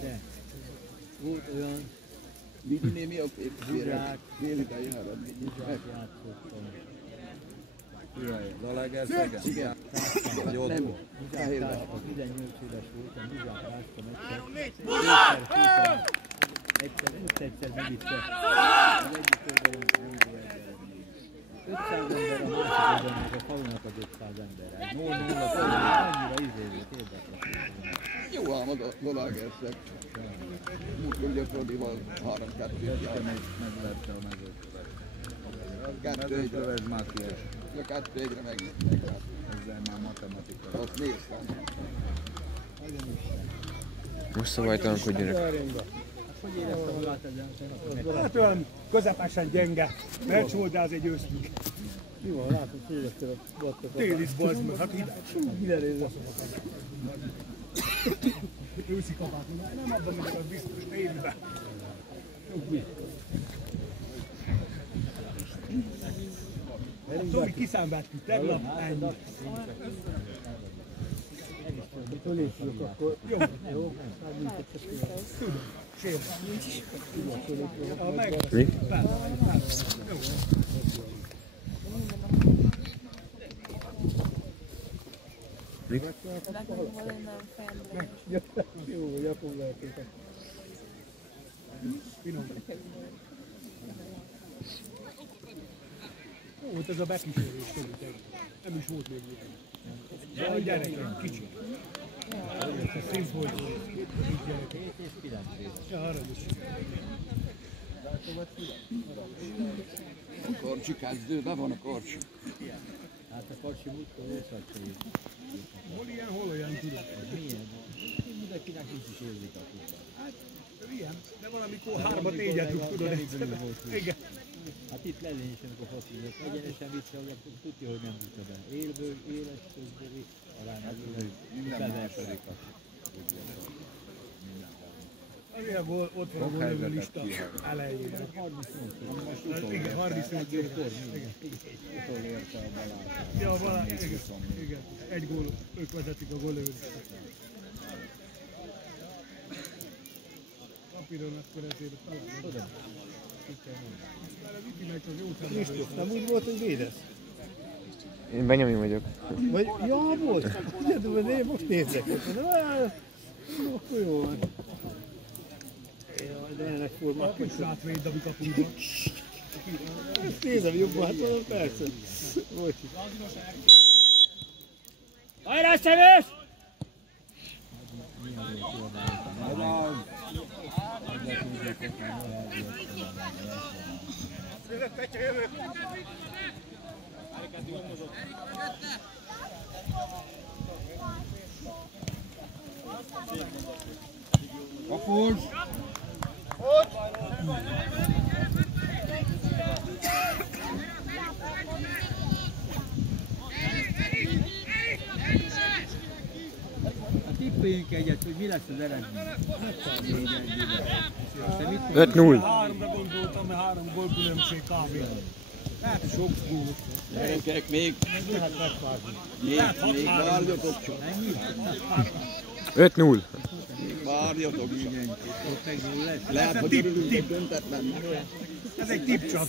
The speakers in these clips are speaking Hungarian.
De volt olyan Vidi némi a féreg, félide járad. játszottam. Zalaegerszegen? Igen. Vagy ott? Nem, Muzsák 18 éves voltam, muzsák ráztam egyszer megitte. Az egyik oldalon Anglia eredmény. 500 ember, a másik oldalon meg a falunak az 500 emberre. 0-0 annyira izézett, érdekes. jó ám a Zalaegerszeg. Múltkor ugye Frodival 3-2-t jár. Megverte a mezőkövet. 2-1-re. Mezőkövet Mátyás. A 2-1-re megnyert. Ezzel már matematika. Azt néztem. Most szabálytalankodjanak. Hogy érezte magát ezen? Hát olyan közepesen gyenge meccs volt, de azért győztünk. Mi van, látod, félekkel a battakat. Télisz bazd meg, hát Mire nézve? őszi kabát, nem abban, hogy az biztos télibe. Tomi kiszámoltuk tegnap, ennyi. Fölépülök akkor. Jó, Jó, tudom, sér. A meg... Mi? Jó. jó, hogy elfoglaltuk. Finom. Jó volt ez a bekísérés, nem is volt még ilyen. De a gyerekek, kicsi. Szép volt, így gyerekek. Ja, aranyos. A Karcsi kezdőben van a Karcsi. Hát a Karcsi múltkor északcsai. Hol ilyen, hol olyan tudod? Milyen? Mindenkinek így is érzik a futball. Hát, ilyen, de valamikor hármat égyetünk, tudod ezt. Igen. Hát itt Lelén is, amikor faszított, egyenesen vissza, akkor tudja, hogy nem tudta be. Élből, éles közből, arányában, Minden második a Azért volt ott van a gólövő lista elejében. 38. Igen, 38 éves. Utolérte a Balázs. Ja, Balázs, igen. Egy gól, ők vezetik a gólövő listát. Papíron akkor ezért talán. Tudom. Mert az Iti meccs az jó szemben. Nem úgy volt, hogy védesz? Én Benjamin vagyok. Vagy, ja, volt. Ugye, de én most nézek. Akkor jó van. Jaj, de ennek formák. Hogy átvéd a mi kapunkban. Ezt nézem jobban, hát mondom, persze. Volt itt. Hajrá, Szemes! Kapus! Tippeljünk egyet, hogy mi lesz az eredmény. 5-0. 3-ra gondoltam, mert 3 gól különbség kb. Hát sok gól. Gyerekek, még Lehet megvárni. várjatok csak. 5-0. Várjatok csak. Ott meg nulla lesz. Lehet, hogy örülünk, hogy döntetlen. Ez egy tippcsap.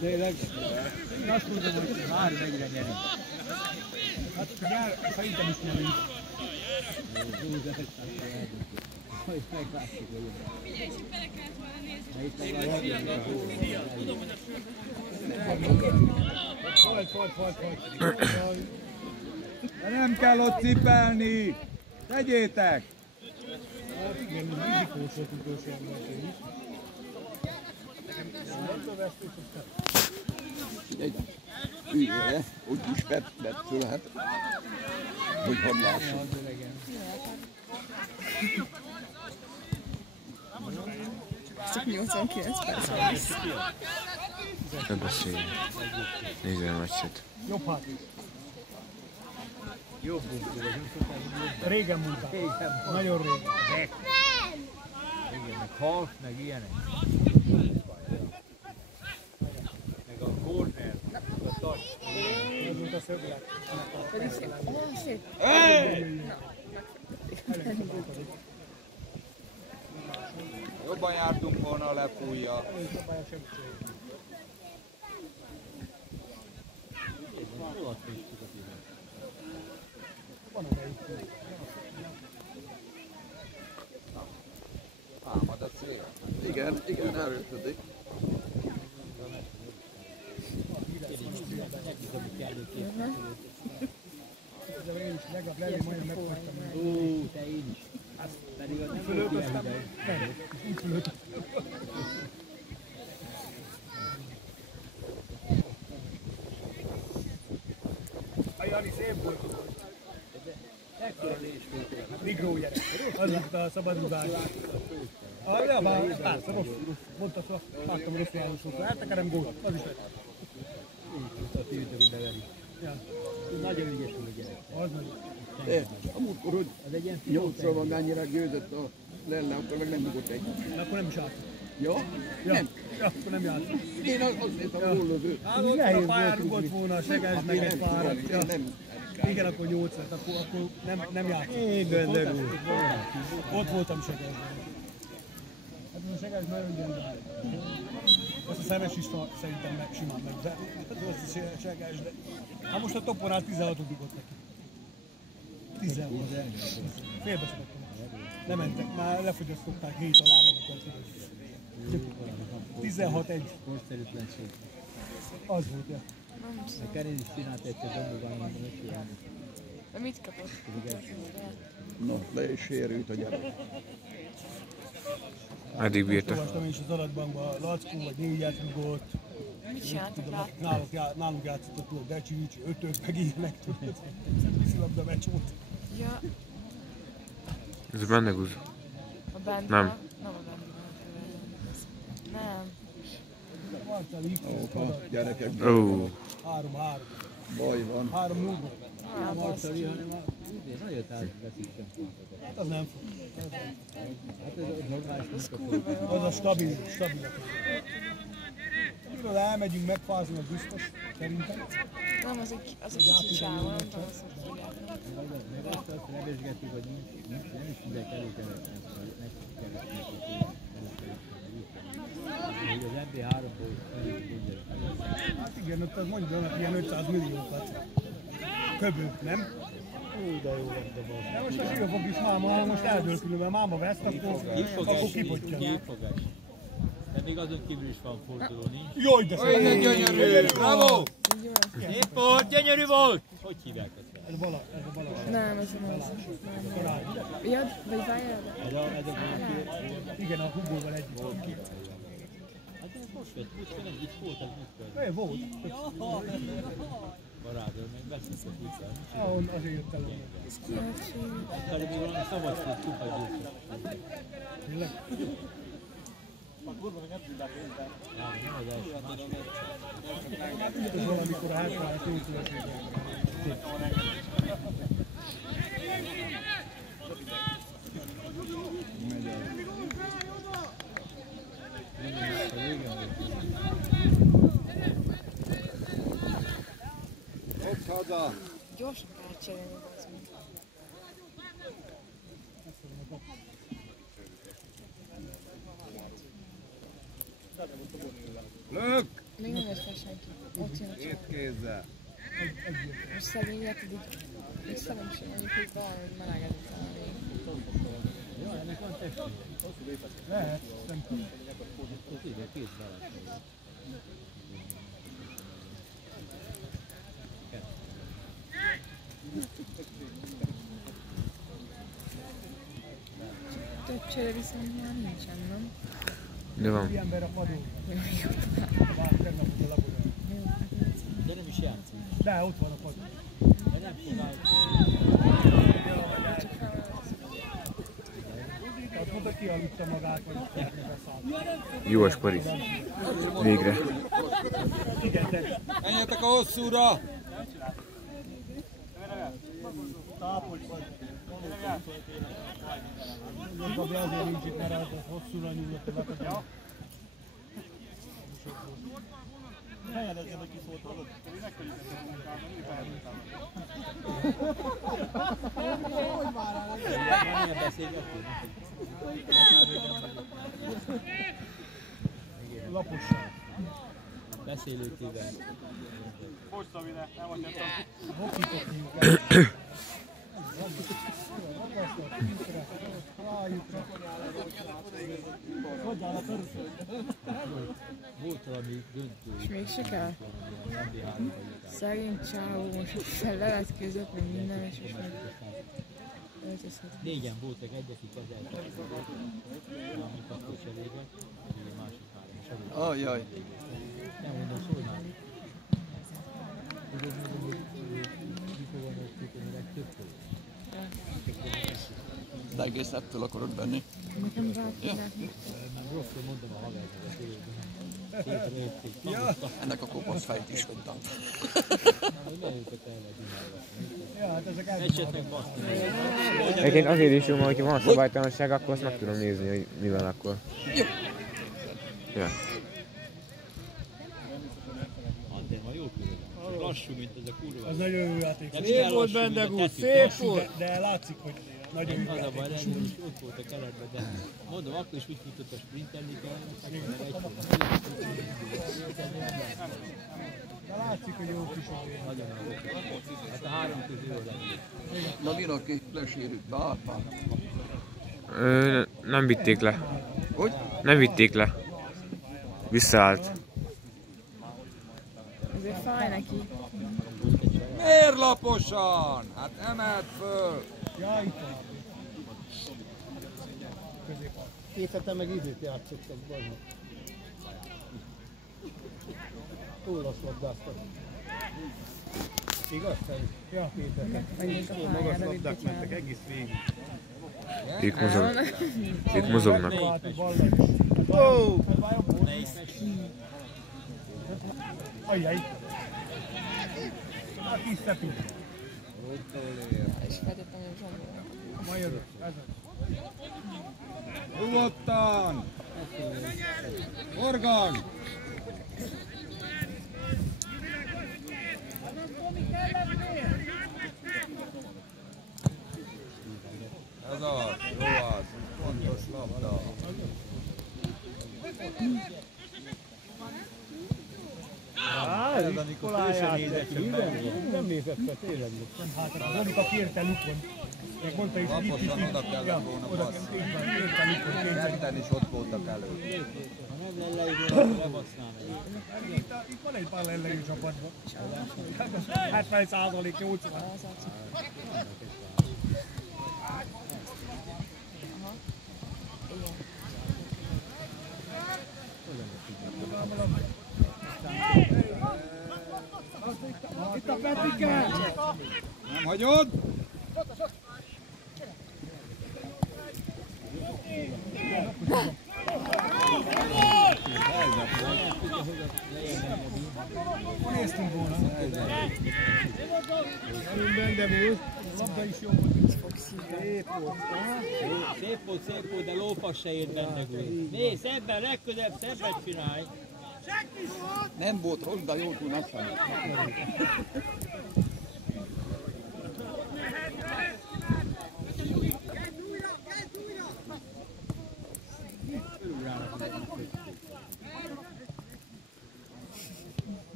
Tényleg? Én azt mondom, hogy 3-1-re nyerünk. Hát szerintem is nyerünk. Jó, de hogy meglátjuk, hogy jó. Figyelj, csak bele kellett volna nézni. De nem kell ott cipelni! Tegyétek! Hát igen, rizikós volt utolsó emlékén is. Egy ügyre, úgy is vett föl, hát, hogy hadd lássuk. Csak 89 perc van. Ne beszélj. Nézd el a meccset. Jobb hát. Jobb bunkó vagyunk, Régen mondták. Nagyon régen. igen, meg half, meg ilyenek. Meg a corner, a Ez volt a szöglet. Pedig szép. Ó, szép. Jobban jártunk volna, a lefújja. Támad a cél. Igen, igen, erősödik. Én is legalább lelém, majdnem megfogytam. Ó, te én is. Azt pedig az nem volt ilyen hideg. Úgy fölöltöztem. A Jani szép volt. Ekkora lés volt. Mikró gyerek. Az volt a szabadrugás. Ja, már persze, rossz. Mondta, hogy láttam rossz járósokra. Eltekerem gólt. Az is lett. Így tudta a tiltőri beveri. Ja, Nagyon ügyes volt a gyerek. az nagy. De amúgykor, hogy Az egy ilyen 8-ról van mennyire gőzött a Lelle, akkor meg nem dugott egy. De akkor nem is játszott. Ja? Ja, Nem. ja, akkor nem játszott. Én azt hittem, a góllövő. Hát ott a pályán rugott volna a Seges meg egy párat. Ja. Nem. Igen, akkor 8 lett, akkor nem játszott. Én gönderül. Ott voltam Segesben. Hát az a Seges nagyon gyenge. Azt a Szemes is szerintem meg simán meg. Hát az a Seges, de... Hát most a toponál 16-ot dugott neki. 16. Félbeszakadtam. Lementek, már lefogyasztották 7 alá magukat. 16-1. Korszerűtlenség. Az volt, ja. A Kerin is csinált egyszer Dombogán, hogy neki állni. De mit kapott? Na, le is sérült a gyerek. Eddig bírta. Olvastam én is az adatbankban, Lackó vagy 4-et rugott. Mit csináltak rá? Nálunk játszottak, tudod, Decsivics, 5-öt, meg ilyenek, tudod. Vízilabda meccs volt. Ja, Ez benne guz. a bent Nem. van. Nem a bent van. Nem. Marcel itt, Opa, gyerekek, Ó, 3-3. baj van. 3-0. Nem a Marcali, hanem a nagyot átveszítem. Hát az nem fog. Hát ez a normális Kurva jó. Az a stabil. Miről elmegyünk megfázni, az biztos, szerintem. Nem, az egy kicsi csáva, nem tudom, azt hogy hívják. meg azt rebesgetik, hogy nem is tudják előkeresni, neki keresni. Hogy az MB3-ból tudják. Hát igen, ott az mondjanak ilyen 500 milliókat. Köbők, nem? Ú, de jó lett a bal. De most a Siófok is máma, ha most eldől különben máma veszt, akkor kipottyan. Kifogás. De még azon kívül is van forduló, nincs. Jaj, de szép! Gyönyörű! Bravo! Szép volt, gyönyörű volt! Hogy hívják ezt? Ez a bala. Nem, ez nem az. Ja, vagy várjál? Ez a Igen, a Hugóval együtt. Hát ez most vett, úgy nem itt volt, az mikor. Volt. Barátról meg beszéltek vissza. Ahol azért jött el. Akkor még valami szabadszét csupa győztek. Tényleg? Nem az első, másik. Ez valamikor a hátrányos épületében. Fogd haza! Gyorsan kell cserélni, az meg. Lök! Még nem jött fel senki. Ott jön a Két család. kézzel. Most szegény pedig, még szerencsé mondjuk, hogy van, hogy melegedett el még. Jó, ennek van testi. Lehet, nem tudom. Ott ide, két barátság. Több csere viszont már nincsen, nem? de van. Ki ember a padon. Bár tegnap a laborban. De nem is játszik. De ott van a padon. De nem próbál. Azt mondta, kialudta magát, vagy beszállt. Jó a spari. Végre. Igen, de Menjetek a hosszúra! tápolj vagy. Gabi azért nincs itt, mert az hosszúra nyúlott a lakadja. Fejedezzel, hogy kiszólt adott. Milyen beszélgetünk? Laposság. Beszélőkével. Most Szabine, nem vagy nem Hoki-toki. Volt valami döntő. És mégse kell. Szegény csávó most levetkőzött meg minden, és most meg öltözhet. Négyen voltak, egyesik kezeltek. Amit akkor se vége, a másik három. Ajjaj. Nem mondom, szólj már. Tudod, mikor van ott, mikor több volt. De egész ettől akarod benni. Nekem bárkinek. Rosszul mondom a havernak a tőlőben. Ennek a kopasz fejt is tudtam. Ja, hát ezek Esetleg baszti. Egyébként azért is jó, mert ha van szabálytalanság, akkor azt meg tudom nézni, hogy mi van akkor. Ja. Antén van jó külön. Lassú, mint ez a kurva. az nagyon jó játék. Szép volt benne, szép volt. De látszik, hogy nagyon jó Az a baj, játék. nem is ott volt a keretben, de mondom, akkor is úgy futott a sprintelni kell, De látszik, hogy jó kis nagyon jó. Hát a három közül jó lenne. Na mi aki lesérült? Bárpán. Nem vitték le. Hogy? Nem vitték le. Visszaállt. Ezért fáj neki. Miért laposan? Hát emelt föl. Ja, itt van. Két hete meg ízét játszottak, bazd. Túl azt labdáztak. Igaz, te? Ja, két hete. Túl magas labdák mentek egész végig. Ők mozognak. Ó! Ajjaj! A kis szepít. És feltettem, hogy zsombolom. Majd jövök. Nyugodtan. Forgalm. Ez az, jó az, fontos labda. Ez a Nikoláját, nem nézett fel, tényleg. Hát a Monika kérte lukon. Meg mondta is, hogy Laposan oda kellett volna basszni. kérte lukon, kérte. Ketten is ott voltak előtt. Ha nem lenne így, akkor lebasznám egy. Itt van egy pár lellejű csapatban. 70% 80. Itt a Petike! Nem hagyod? Néztünk volna. Előbben, de volt. A labda is jó volt. Szép volt. Szép volt, de lófasz se ért benne gól. Nézd, ebben legközelebb szebbet csinálj. Nem volt rossz, de jól tud megszállni.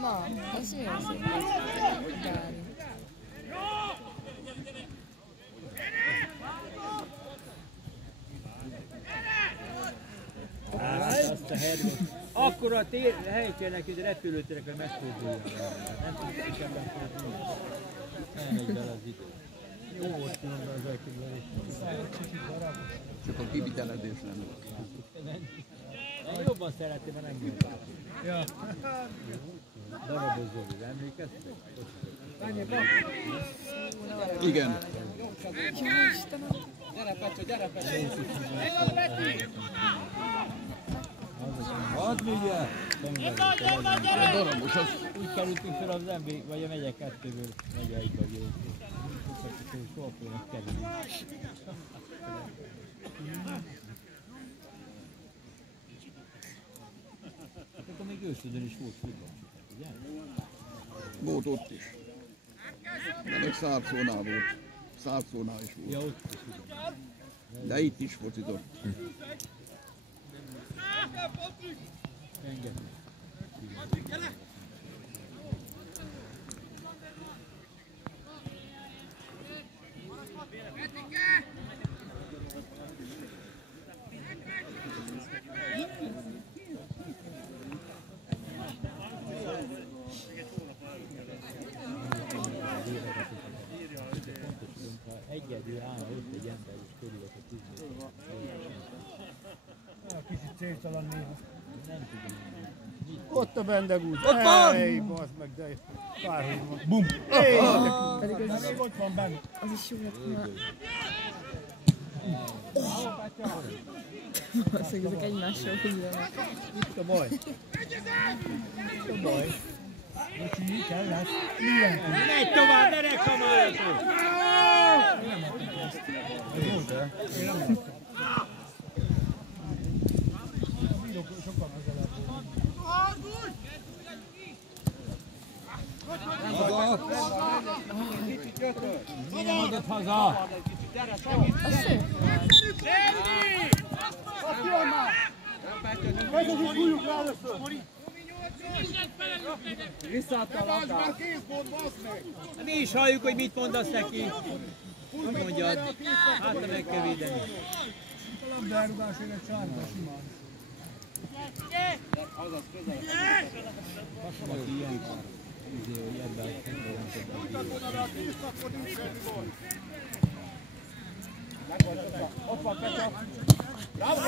Na, ez milyen szép volt. Gári. Azt a hergot. Akkor a helyt kell neki, hogy repülőtéreken megforduljon. Nem tudjuk ebben fordulni. Elmegy bele az idő. Jó volt különben az elképzelés. Csak a kivitelezés nem volt. Én jobban szeretem, mert nem mondom. Ja. Darabos Zoli, emlékeztek? Igen. Ja, Istenem. Hadd vigye! Darabos az. Úgy kerültünk fel az MB, vagy a megye 2-ből megye 1-be, hogy soha fognak kerülni. Hát akkor még őszödön is volt futballcsapat, ugye? Volt ott is. De még Szárszónál volt. Szárszónál is volt. Ja, ott is ugyan. De itt is focizott. Engedni. Egyedül állna ott egy ember és körülött a 10 méter. Kicsit céltalan néha. Nem tudom. Ott a Bendegúz. Ott van! Ej, bazd meg, de párhol van. Bum! Ej! Pedig az, Még ott van benne. az is jó lett volna. Valószínűleg ezek egymással húzzanak. Itt a baj. Itt a baj. Úgyhogy mi kell lesz? Milyen? Megy tovább, ne reklamáljatok! Nem adtuk ezt. Ez jó, de? Én nem adtam. A bírók sokkal közelebb volt. Nem adott haza! Az szép volt. Visszaadta a labdát! Mi is halljuk, hogy mit mondasz neki. Nem mondjad. Hát, meg kell védeni. A labdarúgásért egy sárga simán. Aki ilyenkor. Ebben ott van Petya! Bravo!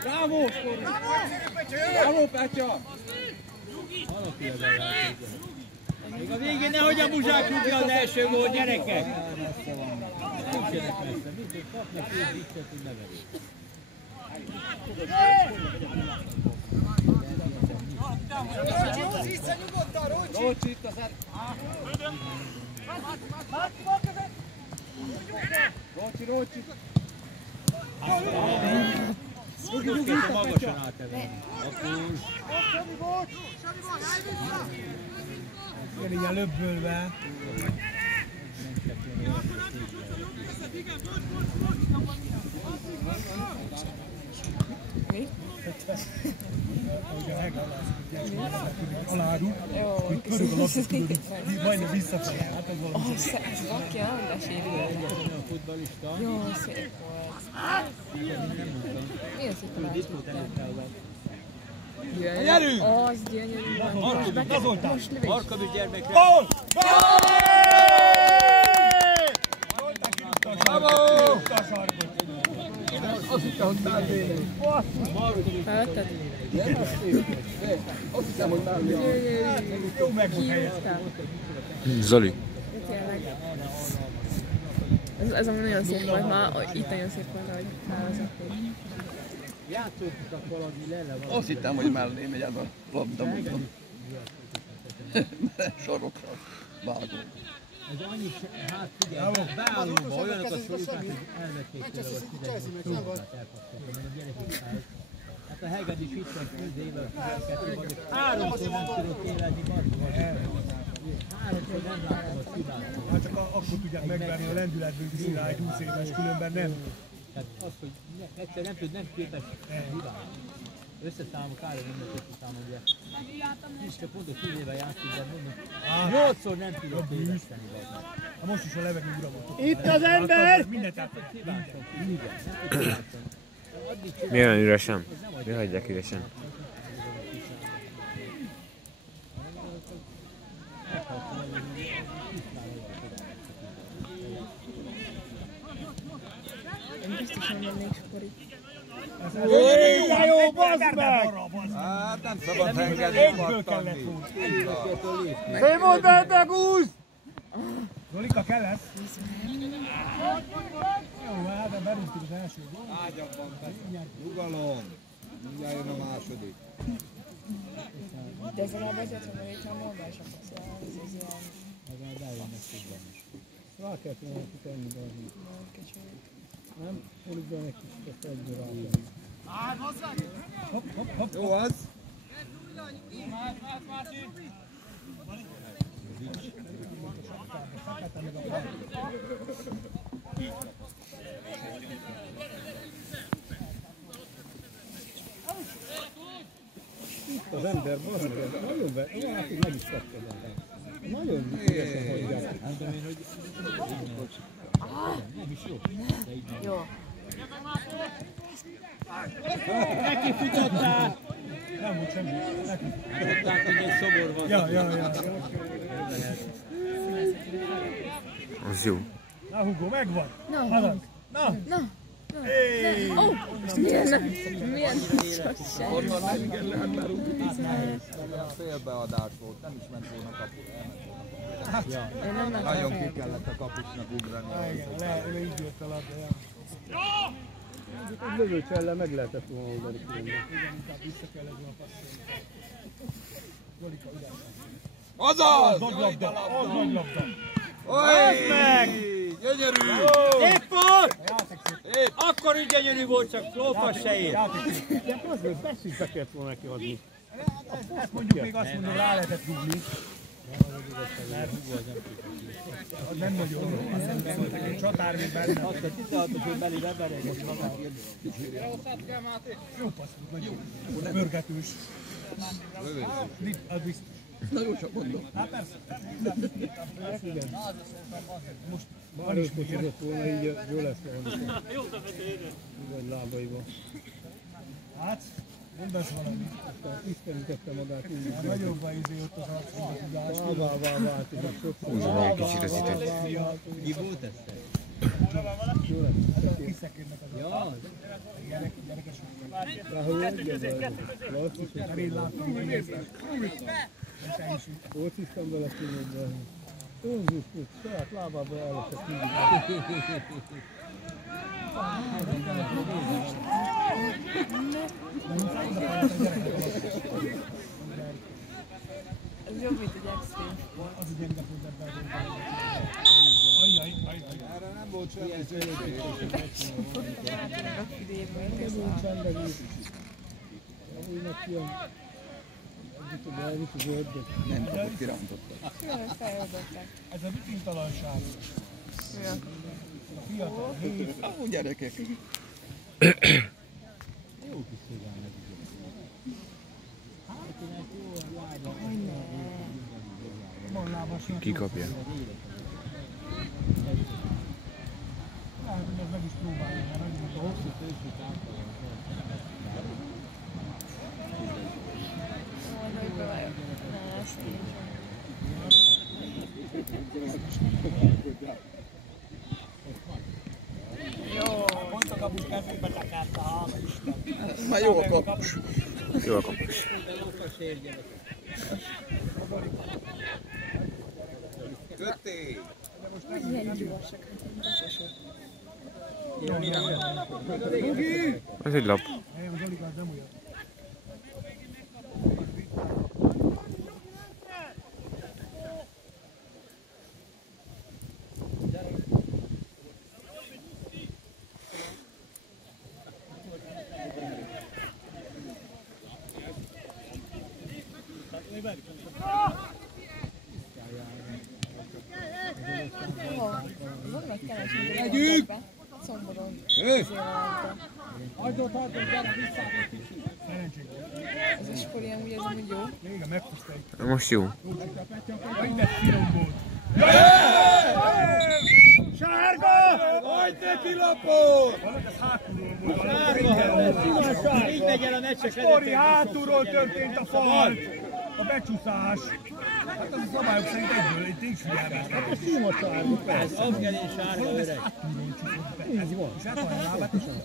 Bravo! Bravo, Petya! Még a végén nehogy a Buzsák rúgja az első gól, gyerekek! Nincsenek messze, mindig kapnak két vicset, hogy nevelik. Rócsi itt az Rócsi! Rúgjuk magasan átevelni. Igen, ilyen löbbölve. Mi? Ahogy a alárul, hogy körül a labda tudod, majdnem visszafelé. Hát ez valami. Ez valaki nem lesérül. A futballista. Jó, szép volt. Mi az itt a másik? Gyerünk! Az gyönyörű van. Most lövés. Markovics gyermekre. Gól! Bravo! Azt hittem, hogy mellé. Felvetted? Azt hiszem, hogy mellé. Jó meg volt helyeztem. Kiírtál. Zoli. Tényleg. Ez ami nagyon szép volt ma, itt nagyon szép volt, ahogy felvezették. Játszottak valami lenne valami. Azt hittem, hogy mellé megy ez a labda, mondom. Sorokra vágom. Ez annyi, hát figyelj, beállóba olyanok a szólítás, hogy elvették tőle, vagy figyelj, hogy szóval elkaptak, mert a gyerekek állt. Hát a Heged is itt van 10 éve, a 12 vagy. Háromszor nem tudok élni, háromszor nem láttam a szibát. Hát csak akkor tudják megverni a lendületből is rá egy 20 éves, különben nem. Tehát az, hogy egyszer nem képes hibálni. Összeszámok, kár, hogy nem összeszámolja. Nincs csak mondok, 10 éve játszik, de mondom, 8-szor nem tudok téveszteni. Most is a levegő ura volt. Itt az ember! Mindent átadott. Mi olyan üresen? Mi hagyják üresen? Én biztosan mennék spori. Jó, bazd meg! Hát nem szabad engedni Egyből kellett volna. Szémond Bendegúz! Zolika kellett? Jó, hát de berúgtuk az első gólt. Ágyakban Petya. Nyugalom. Mindjárt jön a második. De ez a lábvezető, hogy már normálisabb, szóval ez ilyen... Legalább eljönnek tudban is. Rá kellett volna kitenni, de Nagyon kicsi. Nem? Fordítva egy kicsit a egyből rájön. Hopp. Jó az! Itt az ember valamivel nagyon látszik, meg is kapta az ember. Nagyon ügyesen hagyják. Mondom én, hogy nem is jó. Jó. Neki futattál! Nem volt semmi. Tudták, hogy egy szobor van. Ja. Az jó. Na Hugo, megvan. Na. Hey! Ó! Milyen sosem. Onnan nem kell lehet már úgy. Félbeadás volt, nem is ment volna kapura. Én nem látom Nagyon fel. ki kellett a kapusnak ugrani. Igen, így jött el adja. Egy lövőcsellel meg lehetett volna oldani különben. Igen, inkább vissza kellett volna passzolni. Zolika, ide. Azaz! Nagy labda! Az nagy labda! Oly! Meg! Gyönyörű! Épp volt! Játék szép. Épp! Akkor is gyönyörű volt, csak lófasz se ér. Játék szép. Ja, az meg beszélt be kellett volna neki adni. Ezt mondjuk még azt mondom, rá lehetett rúgni. Az nem nagyon. Azt nem gondoltak, egy csatár még benne. Azt a 16-os, hogy belé bebereg magát. Jó passz volt, nagyon jó. Pörgetős. Az biztos. Nagyon sok mondom. Hát persze. Igen. Most van is még jött volna, így jó lesz volna. Vagy lábaiban. Hát, mondasz valamit. Aztán istenítette magát így. Nagyobb a izé ott az arcomba tudás. Változott sokszor. Húzom egy kicsit az időt. Ki volt ez? Jó lesz. Kiszekérnek az Ja, gyerekes. Ráhol azt is, hogy én láttam, hogy ezt fociztam vele filmekben. Konzus, saját lábába elesett mindig. Ez jobb, mint egy extrém. Az a gyenge volt ebben. Ajjaj. Erre nem volt semmi. Úgy csendegít. Újnak ilyen. Egyik elvisz az ördög. Nem kapott, kirántottak. Feloldották. Ez a rutintalanság. Ja. A fiatal hét. Ó, gyerekek. jó kis szíván meg. Van lábasnak. Ki kapja? Lehet, hogy ez meg is próbálja, mert nagyon a hosszú Őszi tápolva. Hogy beváljuk. Ne, ezt így. Jó. pont a kapus kezébe tekerte, hála Isten. Már jó a kapus. Jó a kapus. Köté! Milyen gyorsak, hát én besosok. Ez egy lap. A Zolika az nem olyan. Vannak keresni, hogy szomorúan. Adjott, gyere, visszállj kicsit. Szerencség volt. Az iskoli amúgy ez amúgy jó. Régen megpusztáljuk. Most jó. Ide finom volt. Sárga! Hagyd neki lapot! Valami ez hátulról volt. Így megy el a meccsek Skori, hátulról történt a fal. A becsúszás. Hát az a szabályok szerint egyből, itt nincs figyelmeztet. Hát a sima sárga. Ez afgani sárga öreg. Hátulról csúszott be. Ez van. És hát a lábát is van.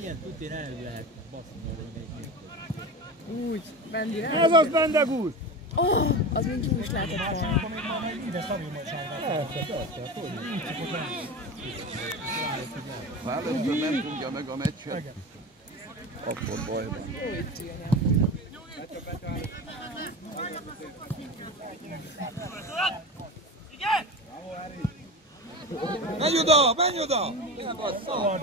Ilyen tuti nem lehet baszni, hogy még működik. Úgy, Bendi rá. Ez az Bendegúz! Oh, az mind úgy is lehetett volna. Akkor még már meg ide szarul majd sárgát. Persze, hogy így szokott lenni. Ha először nem tudja meg a meccset, akkor baj van. Úgy tűnjön. Menj oda, menj oda! Ne bassza!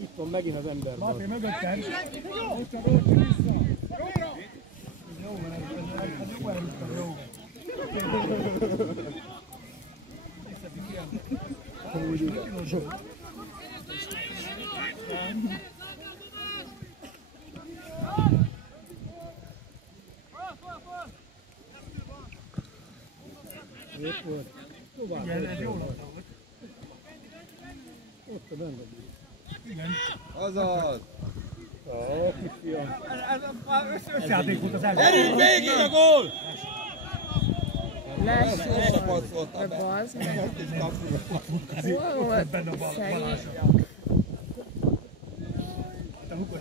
Itt van megint az ember. Máté mögöttem. Ott vissza. Jó van, ez jó elhúztam, jó. Ott volt. Tovább. Igen, ez jó labda volt. Ott a benne. Igen. Azaz! Ó, kisfiam. Ez összjáték volt az első. Gyerünk végig a gól! Lesz, Passzoltam de be. bazd meg. Hol volt Benne a bal szegény? Balázsa. Te hukod.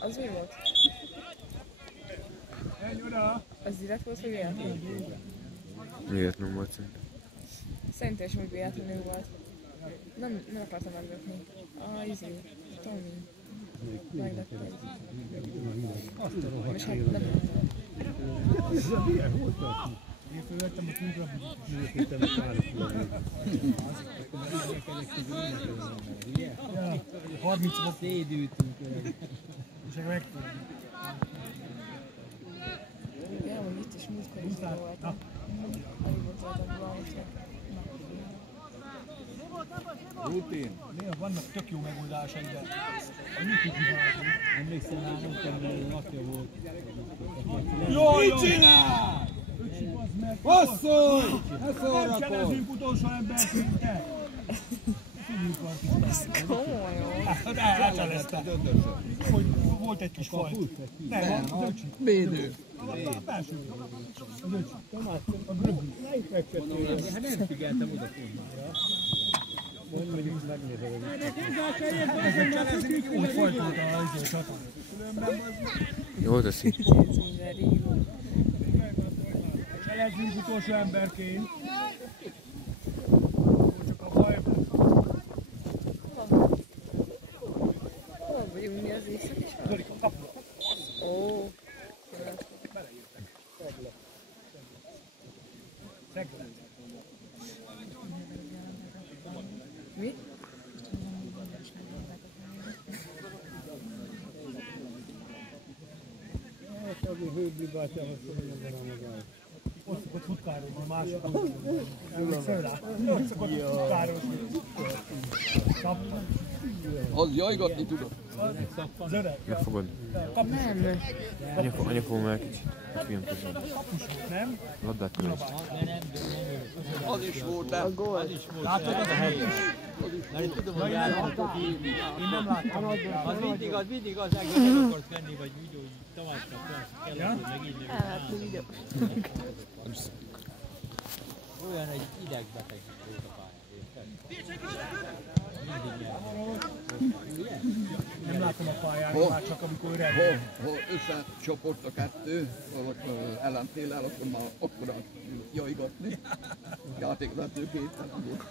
Az mi volt? Menj oda! Az direkt volt, vagy véletlenül? Miért nem volt szerintem? Szerintem is úgy véletlenül volt. Nem akartam meglökni. Izé, Tomi. Meglökte. És hát nem mondtam. Milyen volt az? Én fölvettem a kunkra. Miért a párikról? 30 volt. Szédültünk. És megfogjuk. Ja, hogy itt is múltkor is voltam. Elég volt voltam valamit. Rutin. Néha vannak tök jó megoldásai, de a YouTube hibázik. Emlékszem rá, mondtam, napja volt. Mit csinál? Passzolj! Ne Nem szórakozz! cselezünk utolsó emberként, te! Komolyan. Hát elcselezte. Hogy volt egy kis faj. Nem, az öcsi. Védő. A belső. Az öcsi. Tamás, A gröbbi. melyik megcsettél? Hát nem figyeltem oda tudnára. Mondd, hogy itt megnézem, hogy Ezek cselezik, úgy folytott a csatán. Jó teszi. Cselezzünk utolsó emberként. Csak a faj. Hol vagyunk mi az éjszaki sor? Zoli, kapu. Ó. Szeglet. Mi? hát azért Hőbli bátyához mondanám magához. Ott szokott futkározni a másik. Emlékszel rá? Ott szokott futkározni. Kapta. Az jajgatni tudod. Az öreg. Megfogod? Nem. Anya fogom el kicsit. A film közben. Kapus, nem? Labdát tőled. Az is volt, de A gól. Látod az a hely is? Mert tudom, Ja, hogy én nem járhatok láttam. így. Én nem láttam. Az mindig az, el akart menni, vagy úgy, hogy Tamásnak kellett, Ja? hogy meg így Ellátló videó. olyan egy idegbeteg volt a pályán, érted? Mindig ilyen. Nem látom a pályán, már csak amikor öreg. ha összecsapott a kettő, vagy ellentéllel, akkor már akkora jajgatni. Játékvezető képtelen volt.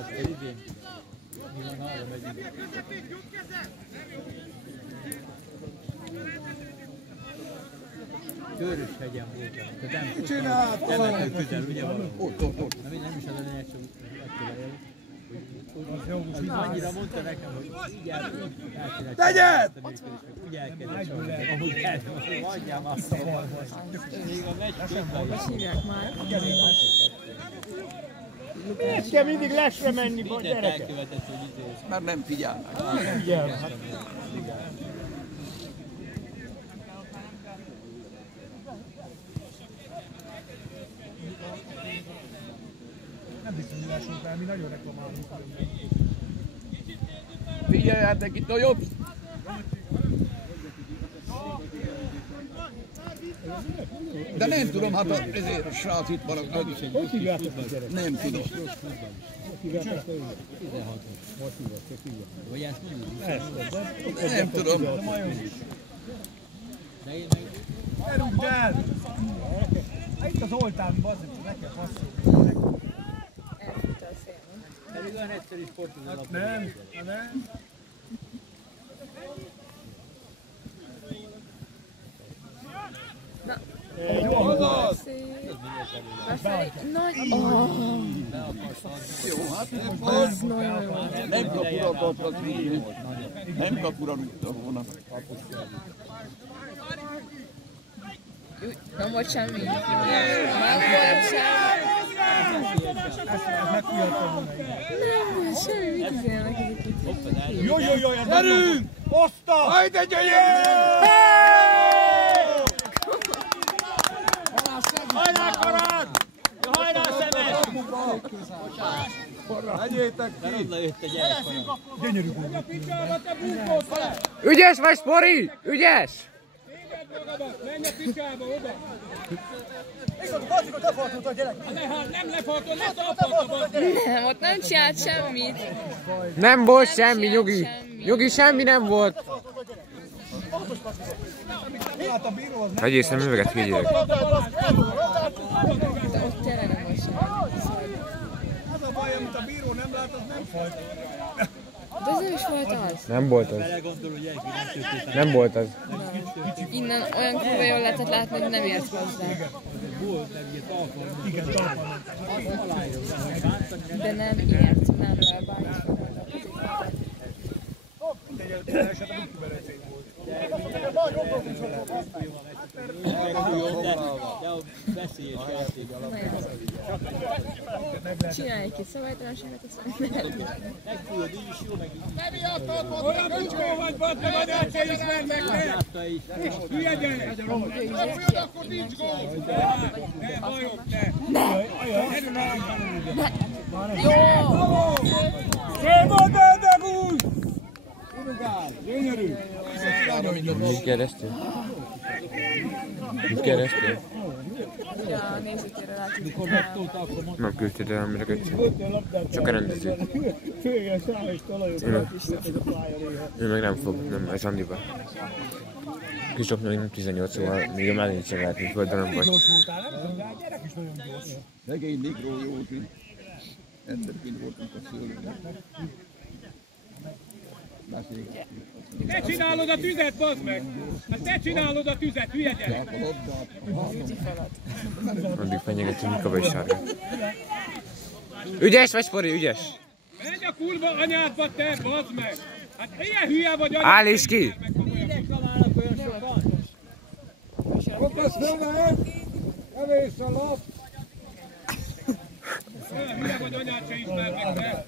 Azt idén, mi van arra megyünk. Köröshegyen voltam, de nem temető közel, ugye valahol. Ott. Nem is az a lényeg, csak ettől el. Az jó, most Annyira mondta nekem, hogy így el kéne Tegyed! úgy el kéne csinálni, amúgy el, hagyjál már a balhoz. Még a meccs közben is. Hogy hívják már? Miért kell mindig lesre menni, Mindent gyerekek? elkövetett, hogy izé. Mert nem figyelnek. Figyelj, nem viszonyulásunk rá, mi nagyon reklamálunk. Figyeljetek itt a jobb! De nem tudom, hát ezért a srác itt van. hogy hívjátok a gyerek? Nem tudom. Hogy hívjátok a gyerek? 16-os. Most hívjátok, hívjátok. Vagy ezt mondjuk. Ezt, de Nem tudom. De majom is. De én meg Ne rúgd el! Hát itt az oltán, bazdmeg, nekem passzolni. Elfut a szélben. pedig olyan egyszerű sport az alapban. Nem, nem. Nagy... Jó, hát Az nagyon jó. nem kapura akartak rúgni. Nem kapura rúgta volna. Nem volt semmi. Nem volt semmi. Nem volt semmi. Mit üzennek ezek itt? Jó, gyerünk! Oszta! Hajde, gyönyör! Hajrá, Karad! Hajrá, Szemes! Megyétek ki! Oda jött a gyerek. Gyönyörű gól. Ügyes vagy, Spori! Ügyes! Menj a picsába, oda! Nem, ott nem csinált semmit. Nem volt semmi, Nyugi. Nyugi, semmi nem volt. Vegyél szemüveget, figyelj. De ott tényleg nem volt semmi. Az a baj, amit a bíró nem lát, az nem fajt. De ez nem is volt az. Nem volt az. Belegondoló, hogy gyerek, nem történt. Nem volt az. Innen olyan kurva jól lehetett látni, hogy nem ért hozzá. Volt, meg ilyet alkalmat. Igen, talpán. De nem ért, nem verbális voltak. Mindegy, esetleg úgy kiberecény volt. De a veszélyes játék alapján. Csinálj egy kis szabálytalanságot, aztán Megfújod, így is jó, meg így Olyan bucsó vagy, badd meg, anyát se ismernek meg! látta is. Hülye gyerek! Akkor nincs gól! Ne, bajok, ne! Szépen teldek úgy! Gyönyörű! Mit keresztül? Mit keresztül? ja, nézőtérre látunk. Mikor megtolta, akkor mondta. Nem küldtél el embereket. Csak a rendező. Főjön szám és talajokat is szedek a pálya néha. Ő meg nem fog, nem, ez Andiba. Kisok még nem 18, szóval még a mellén sem lehet, mint földön nem vagy. Gyors voltál, nem tudom, de a gyerek is nagyon gyors. Szegény Mikró Józsi. Egyszer kint voltunk a szőlőnek. Beszélgettünk. Te csinálod a tüzet, bazd meg! Hát te csinálod a tüzet, hülye gyerek! A labdát. Addig fenyegetünk Mika vagy Sárga. Ügyes vagy, Spori, ügyes! Menj a kurva anyádba, te, bazd meg! Hát ilyen hülye vagy anyád! Áll is ki! Minek találnak olyan sokan? Kopasz fel, evész a lap! Olyan hülye vagy anyád se ismernek, te!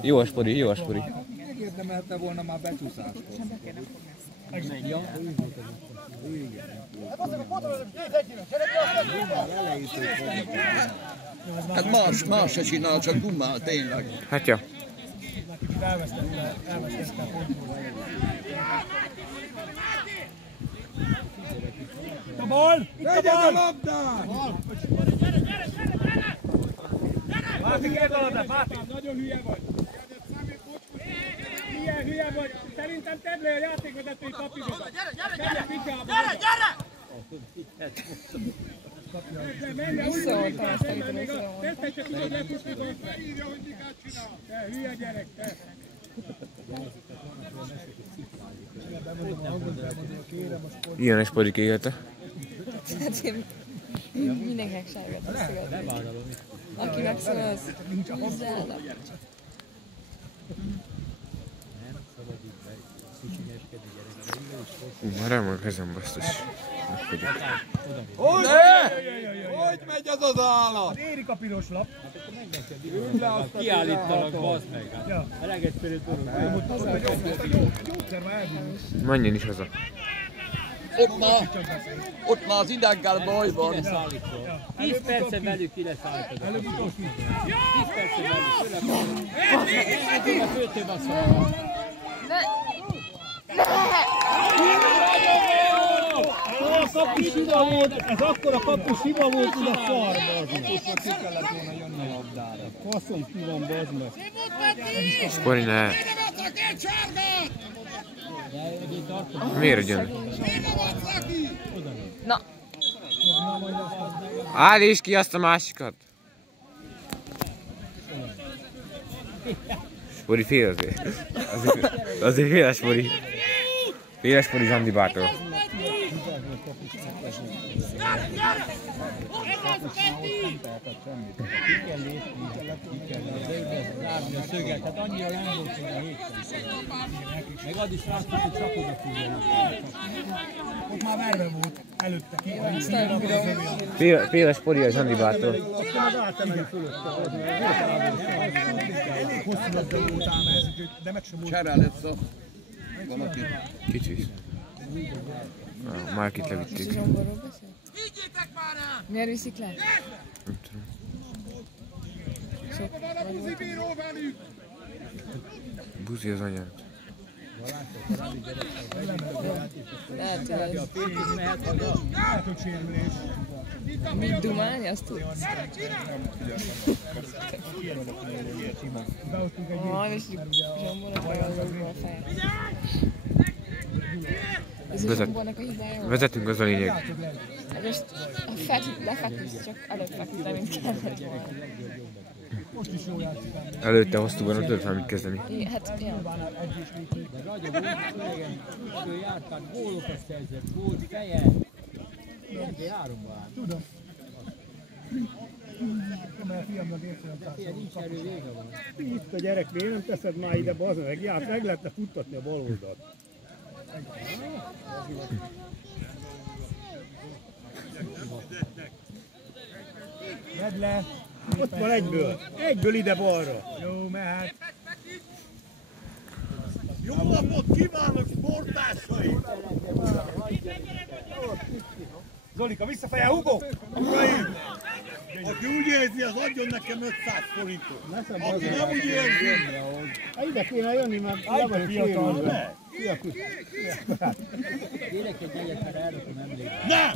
Jó a Spori, jó a Spori. Megérdemelte volna már becsúszáskor. Hát más se csinál, csak dumál, tényleg. Hát ja. Elvesztette a pontot. A bal! Itt a bal! labdát! Máté, kérd a labdát, Máté! Nagyon hülye vagy! Milyen hülye vagy! Szerintem tedd le a játékvezetői papírodat! Gyere! Gyere! Visszaoltam azt a videót. Ezt se tudod lefutni, bazd meg! Te hülye gyerek, te! Ilyen a Sporik élete. Hát én mindenkinek sárgát veszegetni. Aki megszól, az hozzáállnak. Már el van a kezem, basztus. Hogy? Hogy megy az az állat? Érik a piros lap. Kiállítanak, bazd meg. Eleget felé tudok. Gyógyszer már elbűnünk. Menjen is haza. Ott már az ideggel baj van. 10 percen belül ki lesz állítani. 10 percen belül. Főleg a főtőbasszal. A kapus hiba volt, ez akkor a kapus hiba volt, hogy a farba az. Ki kellett volna jönni a labdára. Faszom ki van, bazd meg. Spori, ne. Miért jön? Na, Áll is ki azt a másikat. Spori fél azért. Azért fél a Spori. Fél a Spori Zsandibától. Zárni a szöget, tehát annyira nem volt, hogy a héten. Meg az is látszik, hogy csak oda figyelni. Ott már verve volt előtte ki. Fél a Spori a Zsandibától. Aztán az átemelő fölötte volt. Hosszú labda után ez, de meg sem volt. Csere lesz a valaki. Kicsit. Márkit levitték. Zsomborról beszél? Miért viszik le? Nem tudom. Buzi az anyát. Lehet, hogy ez... Lehet, hogy sérülés. Mit dumálni, azt tudsz? Van, és zsomborra bajolózva a fejet. Ez a zsombornak a hibája van? Vezetünk, az a lényeg. Hát most lefeküdsz, csak előbb feküdtem, mint kellett volna. Most is jól játszik. Előtte hosszúban, ott tudod valamit kezdeni. Hát, ja. De Ragya volt, régen ő jártál, gólokat szerzett, volt feje. NB3-ban áll. Tudom. Mert fiamnak értelem. Ilyen nincs erő, vége van. Itt a gyerek, miért nem teszed már ide, bazd meg? Já, meg lehetne futtatni a bal oldalt. Vedd le! Ott van egyből! Egyből ide balra! Jó, mehet! Jó napot kívánok, sportársaim! Zolika, visszafeje, Hugo! Uraim! Aki úgy érzi, az adjon nekem 500 forintot. Aki nem úgy érzi... Ide kéne jönni, mert le vagyok sérülve. Kérek egy egyet, mert elrakom emléket. Ne!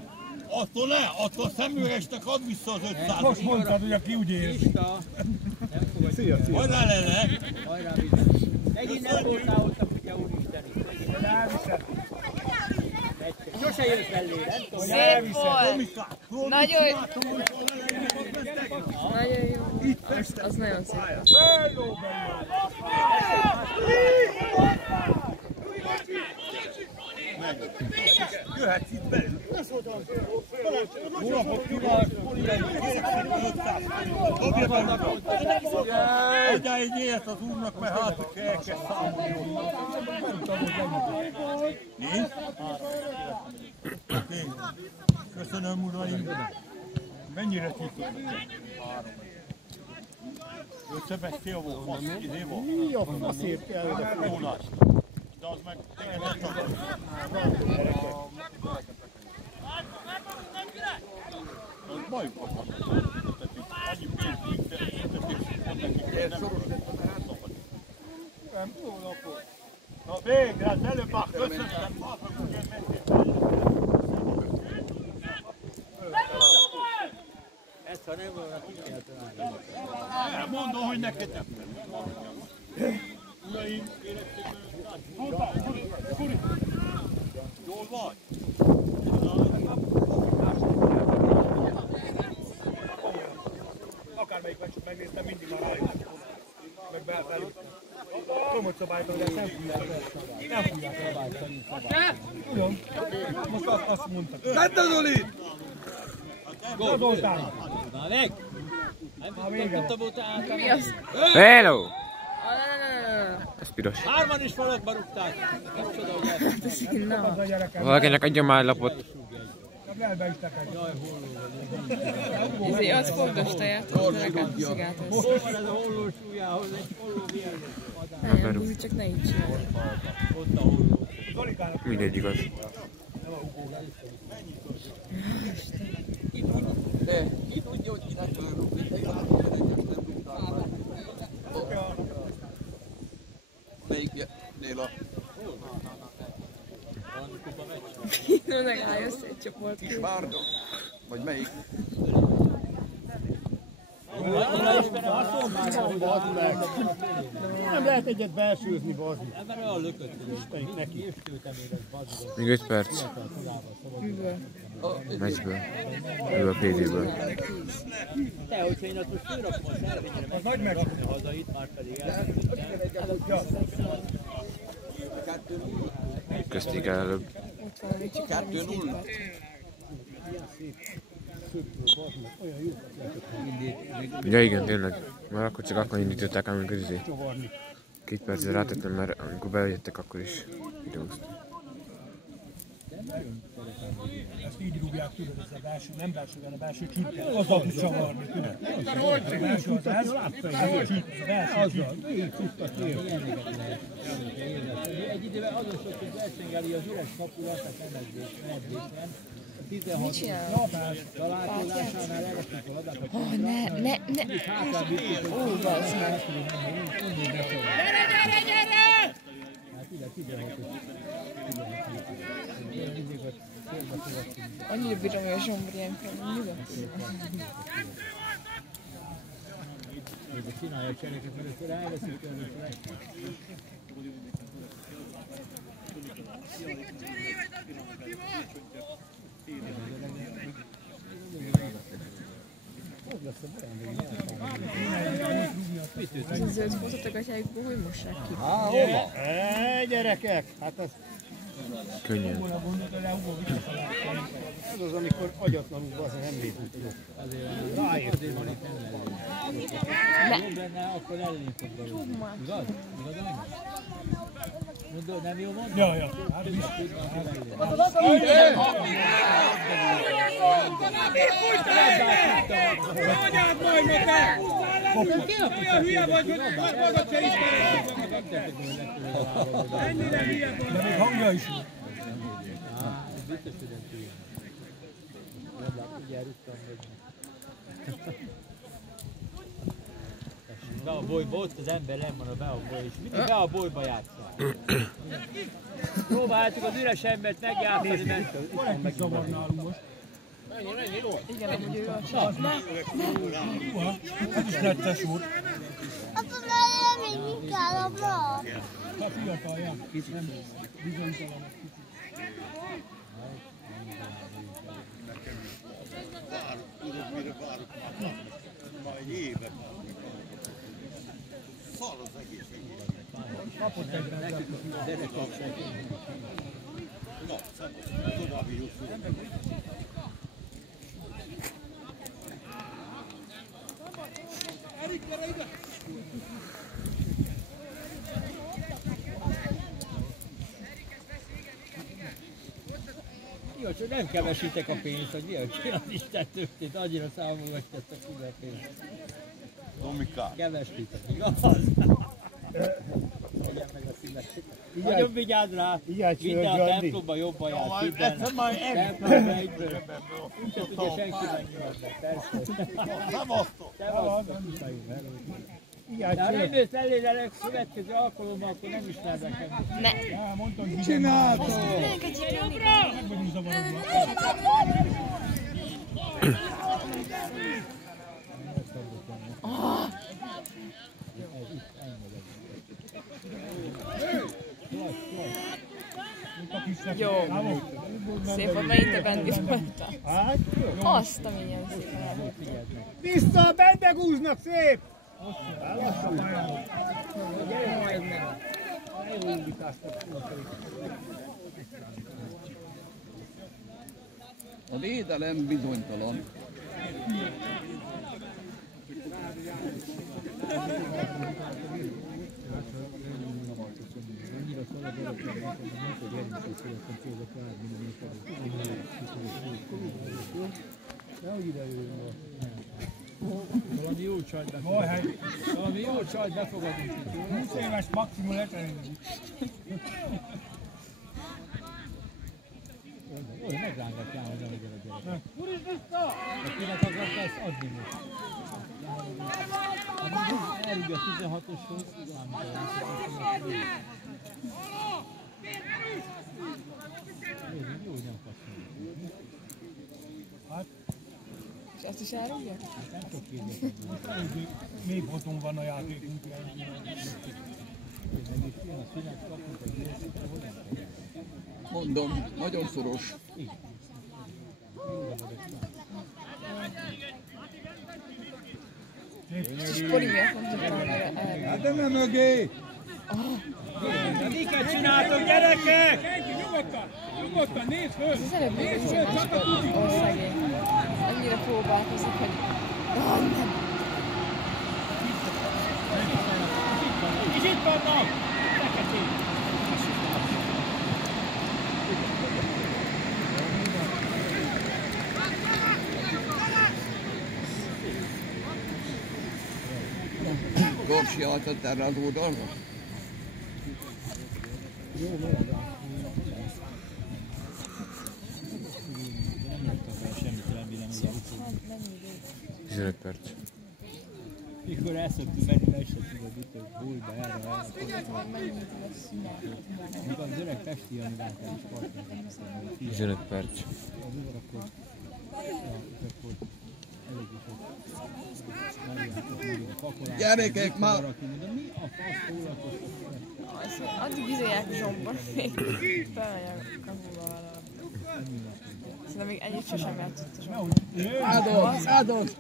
Attól ne! Attól a szemüvegesnek add vissza az 500. Most mondtad, hogy aki úgy érzi. Ista! Nem fogad. Szia! Hajrá lenne! Hajrá, minden. Megint nem voltál ott a kutya úristen is. Elviszed. Sose jött mellé, nem tudom. Szép volt! Nagyon jó! Az nagyon szép volt. Jöhetsz itt be! Jó napot kívánok! Dobja be utat! Adjál egy ilyet az úrnak, mert hát, hogyha elkezd számolni. Nincs? Oké. Köszönöm, uraim! Mennyire titok? Összebeszél volt, fasz, idé volt? Mi a faszért kell oda? Jónás. De az meg téged nem tartott. Az bajuk akarnak. Annyi pénzt nem jó napot. Na végre, hát előbb már köszöntem. Ezt ha nem volna, ki kell találni. Mondom, hogy neked nem. Uraim, kérek szépen. Furi! Jól vagy? Akármelyik meccset megnéztem, mindig már rájöttem. Meg belfelültem. Komod szabályt, hogy ezt nem fújják el. Nem fújják el. Tudom. Most azt mondtak. Tedd a Zolit! Zoltán! Na meg! Nem tudtam ott át. Mi az? Hello! Ez piros. Hárman is falakba rúgták. Nem csoda, hogy ezt. Az a gyerekem. Valakinek adja már lapot. Lelbe is teked. Ezért az fontos teját, hogy neked szigát lesz. Hol van ez a hollós súlyához egy holló mielőtt? Nem, Buzi, csak ne így csinálj. Ott a holló. Mindegy igaz. De ki tudja, hogy kinek rúgni? Melyiknél a... Minőnek áll össze egy csoport. Kisvárda? Vagy melyik? Nem lehet egyet belsőzni, bazd. Ebben olyan lökött, hogy Istenik neki. évtőtem én ezt bazd. Még 5 perc. Üvöl. meccsből. Ebből a PD-ből. Te, hogyha én azt most fölrakom a szervényre, meg nagy meccs. rakni haza itt, már pedig elszültem. Közték el előbb. Ott van, hogy csak 37 perc. Ja igen, tényleg. Már akkor csak akkor indították, amikor izé. 2 percre rátettem, mert amikor bejöttek, akkor is időztem. Ezt így rúgják, tudod, ez a belső, nem belső, hanem a belső csütke. Azzal tud csavarni, tudod. A belső az ez, a csütke, a belső csütke. Így tudtak ilyeneket lehet érezni. Egy időben azon sok, hogy versengeli az üres kapura, tehát nem edzésen. A 16 találkozásánál elesnek a ladákat. Oh, ne! Ó, bazd meg! Gyere! Hát ide 16-os. Annyira bírom, hogy a Zsombor ilyenkor nyugodtan. De csinálja a cseréket, mert akkor elveszik tőle, hogy lesz. Az a zöld fotót a gatyájukból, hogy mossák ki? Gyerekek! Hát ez Könnyen. ez az, amikor agyatlanul azért nem lépünk tudok. Ráért. Jobb lenne, akkor ellenünk fog belőle. Igaz? Igaz a meg? Mondod, nem jó mondod? Ja. Hát biztos. Anyád majd meg te! Olyan hülye vagy, hogy magad se ismered! Ennyire hülye vagy! De még hangja is jó. Ez biztos, hogy nem hülye. Ugye elrúgtam meg. Be a bolyba, ott az ember nem van a be a boly, és mindig be a bolyba játszál. Próbáltuk az üres embert megjátszani, mert... Van egy kis zavar nálunk most. Igen, amúgy ő a csat. Uha, ez is necces volt. Apa, már nem még kell a blog. A fiatal, ja. Nem bizonytalan. Tudod, mire várok már? Már egy éve. Szal az egész év. Kapott egy Na, szem, további jó szó. Erik, gyere ide! Jó, csak nem kevesítek a pénzt, hogy mi a csinál Isten történt, annyira számolgatja ezt a kuda pénzt. Domikát. Kevesítek, igaz? Legyen meg a színet. Nagyon vigyázz rá, vidd el a templomba jobban jár, minden. Templomba egyből. Úgy se tudja senki megnyugodni, persze. Szevasztok! De ha nem jössz elér a következő alkalommal, akkor nem ismerlek engem. Ne! Mondtam, hogy Csináltok! meg vagyunk zavarodva. Jó. Szép volt, mert itt a bendi voltam. Azt, ami ilyen szépen. Vissza a bendegúznak szép! A védelem bizonytalan. Valami jó csajt befogadunk. Valami jó csajt befogadunk itt, jó? 20 éves maximum letelenül. Ó, megrángatjál, hogy nem legyen a gyerek. Úrist vissza! Ha kinek akarta, ezt adni most. Elrúgja a 16-oshoz, nem kell. Jó, hogy nem passzol. Hát, És ezt is elrúgja? Nem sok kérdezni. eléggé még otthon van a játékunk. Mondom, nagyon szoros. Spori miatt nem tudtam erre. Hát de nem mögé! Miket csináltok, gyerekek? Nyugodtan, nézd föl! Az előbb még az ilyen máskor, ó szegény. Annyira próbálkozik, hogy... nem. És itt vannak! Feketén! Gorsi altott erre az oldalra? Jó, maradás. Nem raktak el semmit, remélem, hogy a vicc. 15 perc. Mikor el szoktunk menni, meg se tudod itt, hogy bújba erre, mikor az öreg Pesti Jani látál is partnerben. 15 perc. Az úr akkor elég is Gyerekek, már... de mi a fasz foglalkoztat? Addig izélják zsombor, még felmegy a kapuba alá. Szerintem még ennyit sosem játszott a zsombor. Áldott!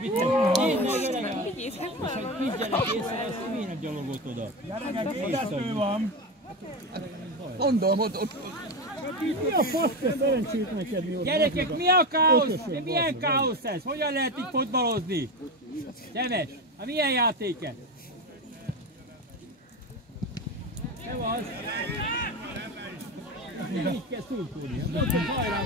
Mit gyerek észre, ezt miért gyalogot oda? Gyerek, van. Mondom, ott... Mi a fasz, te szerencsét neked mi ott? Gyerekek, mi a káosz? De milyen káosz ez? Hogyan lehet itt fotbalozni? Temes, hát milyen játék ez? Nem az. Így kell szurkolni. Ott a hajrán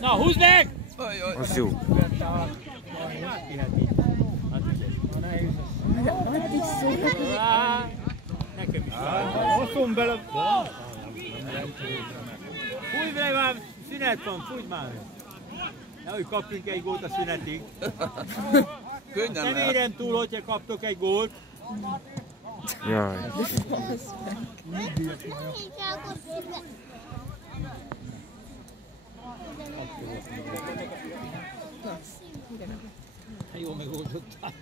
Na, húzd meg! Az jó. Nekem is. Oszom bele. Fújj meg már, szünet van, fújj már! Nehogy kapjunk egy gólt a szünetig. Könnyen Nem lehet. érem túl, hogyha kaptok egy gólt. Jaj. Jó megoldottál.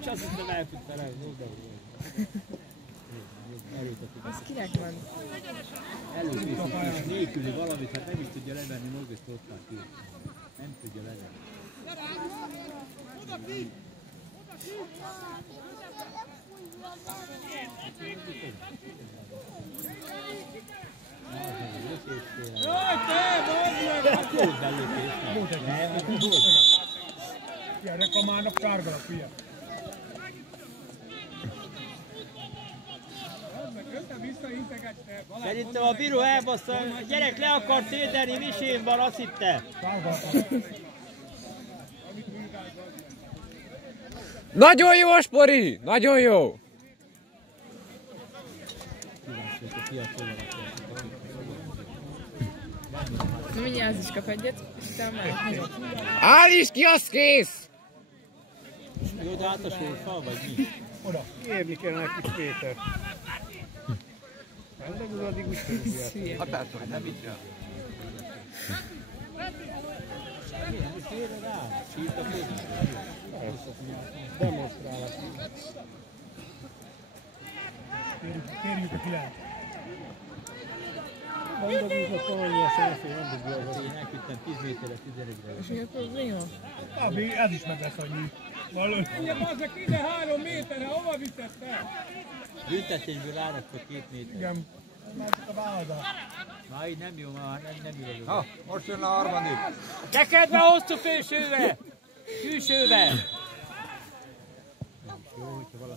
És azt hiszem elfügtem el, jó, de Az kinek van? Előkészítés nélküli valamit, hát nem is tudja levenni, Norgőt hozták ki. Nem tudja levenni. Jaj, te, Volt belépés. Nem, volt. Ilyen reklamálnak sárgalak, figyelj. Szerintem a bíró elbassza, a gyerek le akar szédelni, misén van, azt hitte. Nagyon jó a Spori! Nagyon jó! Na mindjárt az is kap egyet, és utána mehet. Állíts ki, az kész! Jó, de hát a sorfal vagy mi? Oda, kérni kellene egy kis Péter. Rendeg az addig úgy tudja. Hát persze, hogy nem így jön. Félre rá, sírt a Demonstrálás. Kérjük a királyt. Bandagúznak annyi a szenszély, nem tudja az. Én elküldtem 10 méterre, 11-re. És mi a probléma? Abi, ez is meg lesz annyi. Valami. Ugye, bazzak ide 3 méterre, hova viszed te? Büntetésből ráraktak 2 méter. Igen. Már csak a váladás. Már így nem jó, már nem jó. Na, most jön a harmadik. Tekedve hosszú fősővel! Külsővel!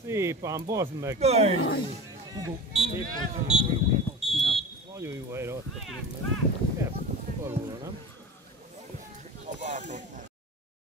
Szép ám, bazd meg! Nagyon jó helyre adtak.